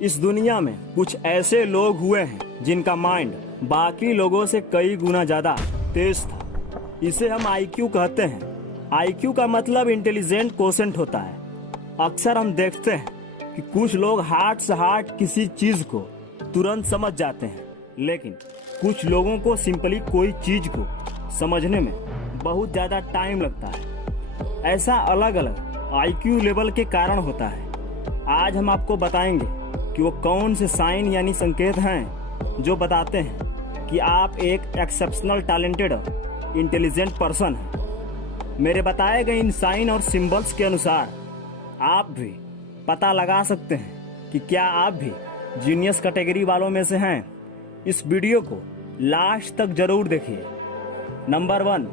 इस दुनिया में कुछ ऐसे लोग हुए हैं जिनका माइंड बाकी लोगों से कई गुना ज्यादा तेज था। इसे हम आईक्यू कहते हैं। आईक्यू का मतलब इंटेलिजेंट कोशेंट होता है। अक्सर हम देखते हैं कि कुछ लोग हार्ट से हार्ट किसी चीज को तुरंत समझ जाते हैं, लेकिन कुछ लोगों को सिंपली कोई चीज को समझने में बहुत ज्यादा टाइम लगता है। ऐसा अलग अलग आईक्यू लेवल के कारण होता है। आज हम आपको बताएंगे कि वो कौन से साइन यानी संकेत हैं जो बताते हैं कि आप एक एक्सेप्शनल टैलेंटेड इंटेलिजेंट पर्सन हैं। मेरे बताए गए इन साइन और सिंबल्स के अनुसार आप भी पता लगा सकते हैं कि क्या आप भी जीनियस कैटेगरी वालों में से हैं। इस वीडियो को लास्ट तक जरूर देखिए। नंबर 1,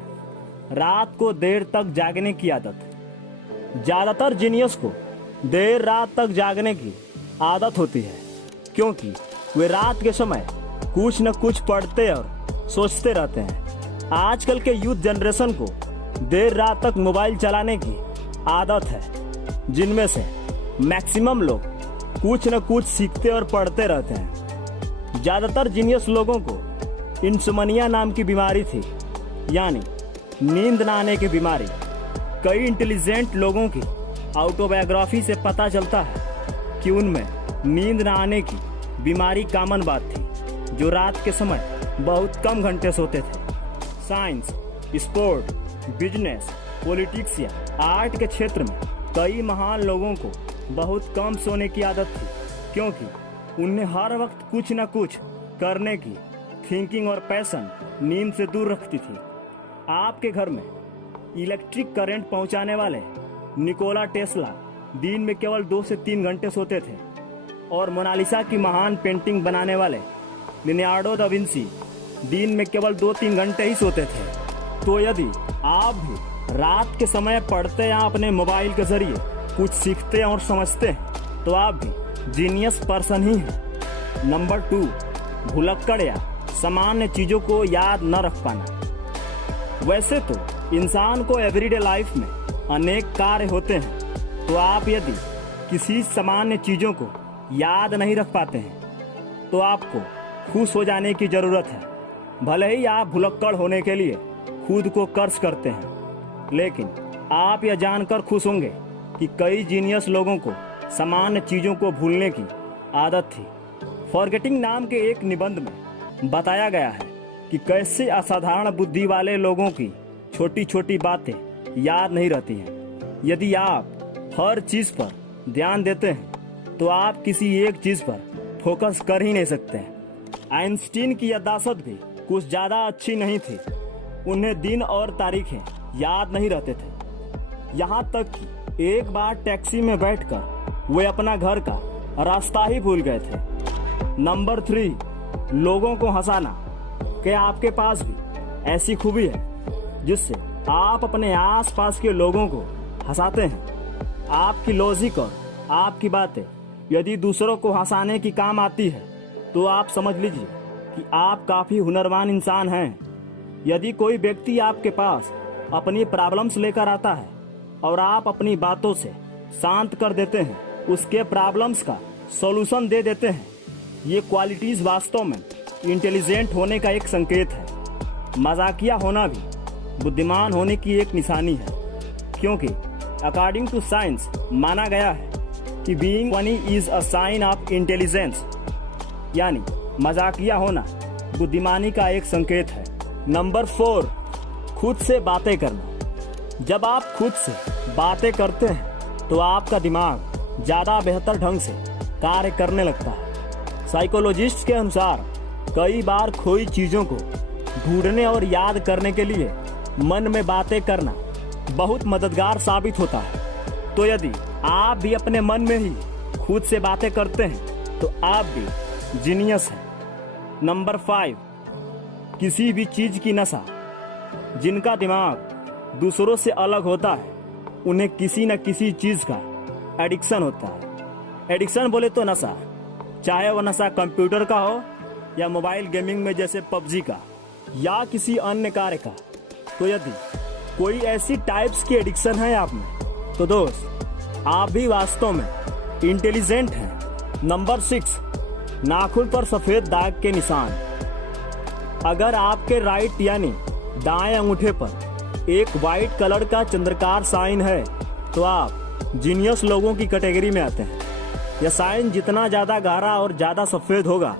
रात को देर तक जागने की आदत। ज्यादातर जीनियस को देर रात तक जागने की आदत होती है क्योंकि वे रात के समय कुछ न कुछ पढ़ते और सोचते रहते हैं। आजकल के यूथ जनरेशन को देर रात तक मोबाइल चलाने की आदत है, जिनमें से मैक्सिमम लोग कुछ न कुछ सीखते और पढ़ते रहते हैं। ज्यादातर जीनियस लोगों को इंसोम्निया नाम की बीमारी थी, यानी नींद न आने की बीमारी। कई इंटेलिजेंट लोगों की ऑटोबायोग्राफी से पता चलता है कि उनमें नींद न आने की बीमारी कॉमन बात थी, जो रात के समय बहुत कम घंटे सोते थे। साइंस, स्पोर्ट, बिजनेस, पॉलिटिक्स या आर्ट के क्षेत्र में कई महान लोगों को बहुत कम सोने की आदत थी क्योंकि उन्हें हर वक्त कुछ न कुछ करने की थिंकिंग और पैशन नींद से दूर रखती थी। आपके घर में इलेक्ट्रिक करंट पहुंचाने वाले निकोला टेस्ला दिन में केवल 2 से 3 घंटे सोते थे और मोनालिसा की महान पेंटिंग बनाने वाले लियोनार्डो दा विंसी दिन में केवल 2-3 घंटे ही सोते थे। तो यदि आप भी रात के समय पढ़ते या अपने मोबाइल के जरिए कुछ सीखते और समझते हैं तो आप भी जीनियस पर्सन ही हैं। नंबर 2, भुलक्कड़ या सामान्य चीजों को याद न रख पाना। वैसे तो इंसान को एवरीडे लाइफ में अनेक कार्य होते हैं, तो आप यदि किसी सामान्य चीजों को याद नहीं रख पाते हैं तो आपको खुश हो जाने की जरूरत है। भले ही आप भुलक्कड़ होने के लिए खुद को कर्ज करते हैं, लेकिन आप यह जानकर खुश होंगे कि कई जीनियस लोगों को सामान्य चीजों को भूलने की आदत थी। फॉरगेटिंग नाम के एक निबंध में बताया गया है कि कैसे असाधारण बुद्धि वाले लोगों की छोटी छोटी बातें याद नहीं रहती हैं। यदि आप हर चीज पर ध्यान देते हैं तो आप किसी एक चीज पर फोकस कर ही नहीं सकते हैं। आइंस्टीन की याददाश्त भी कुछ ज्यादा अच्छी नहीं थी। उन्हें दिन और तारीखें याद नहीं रहते थे। यहाँ तक कि एक बार टैक्सी में बैठकर वे अपना घर का रास्ता ही भूल गए थे। नंबर 3, लोगों को हंसाना। क्या आपके पास भी ऐसी खूबी है जिससे आप अपने आसपास के लोगों को हंसाते हैं? आपकी लॉजिक और आपकी बातें यदि दूसरों को हंसाने की काम आती है तो आप समझ लीजिए कि आप काफी हुनरमान इंसान हैं। यदि कोई व्यक्ति आपके पास अपनी प्रॉब्लम्स लेकर आता है और आप अपनी बातों से शांत कर देते हैं, उसके प्रॉब्लम्स का सॉल्यूशन दे देते हैं, ये क्वालिटीज वास्तव में इंटेलिजेंट होने का एक संकेत है। मजाकिया होना भी बुद्धिमान होने की एक निशानी है, क्योंकि अकॉर्डिंग टू साइंस माना गया है कि being funny is a sign of intelligence, यानी मजाकिया होना बुद्धिमानी का एक संकेत है। नंबर 4, खुद से बातें करना। जब आप खुद से बातें करते हैं तो आपका दिमाग ज्यादा बेहतर ढंग से कार्य करने लगता है। साइकोलॉजिस्ट के अनुसार कई बार खोई चीजों को ढूंढने और याद करने के लिए मन में बातें करना बहुत मददगार साबित होता है। तो यदि आप भी अपने मन में ही खुद से बातें करते हैं तो आप भी जीनियस हैं। नंबर 5, किसी भी चीज की नशा। जिनका दिमाग दूसरों से अलग होता है उन्हें किसी न किसी चीज का एडिक्शन होता है। एडिक्शन बोले तो नशा, चाहे वह नशा कंप्यूटर का हो या मोबाइल गेमिंग में जैसे पबजी का या किसी अन्य कार्य का। तो यदि कोई ऐसी टाइप्स की एडिक्शन है आप में तो दोस्त आप भी वास्तव में इंटेलिजेंट हैं। नंबर 6, नाखून पर सफेद दाग के निशान। अगर आपके राइट यानी दाएं अंगूठे पर एक वाइट कलर का चंद्रकार साइन है तो आप जीनियस लोगों की कैटेगरी में आते हैं। यह साइन जितना ज्यादा गहरा और ज्यादा सफेद होगा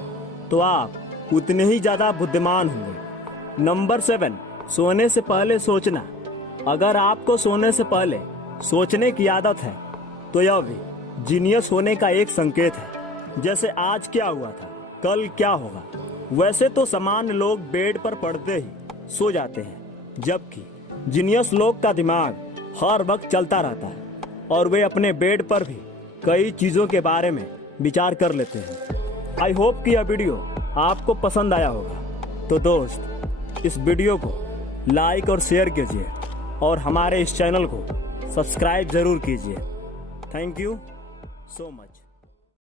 तो आप उतने ही ज्यादा बुद्धिमान होंगे। नंबर 7, सोने से पहले सोचना। अगर आपको सोने से पहले सोचने की आदत है तो यह भी जीनियस होने का एक संकेत है। जैसे आज क्या हुआ था, कल क्या होगा। वैसे तो सामान्य लोग बेड पर पड़ते ही सो जाते हैं, जबकि जीनियस लोग का दिमाग हर वक्त चलता रहता है और वे अपने बेड पर भी कई चीजों के बारे में विचार कर लेते हैं। आई होप कि यह वीडियो आपको पसंद आया होगा। तो दोस्त, इस वीडियो को लाइक और शेयर कीजिए और हमारे इस चैनल को सब्सक्राइब जरूर कीजिए। Thank you so much.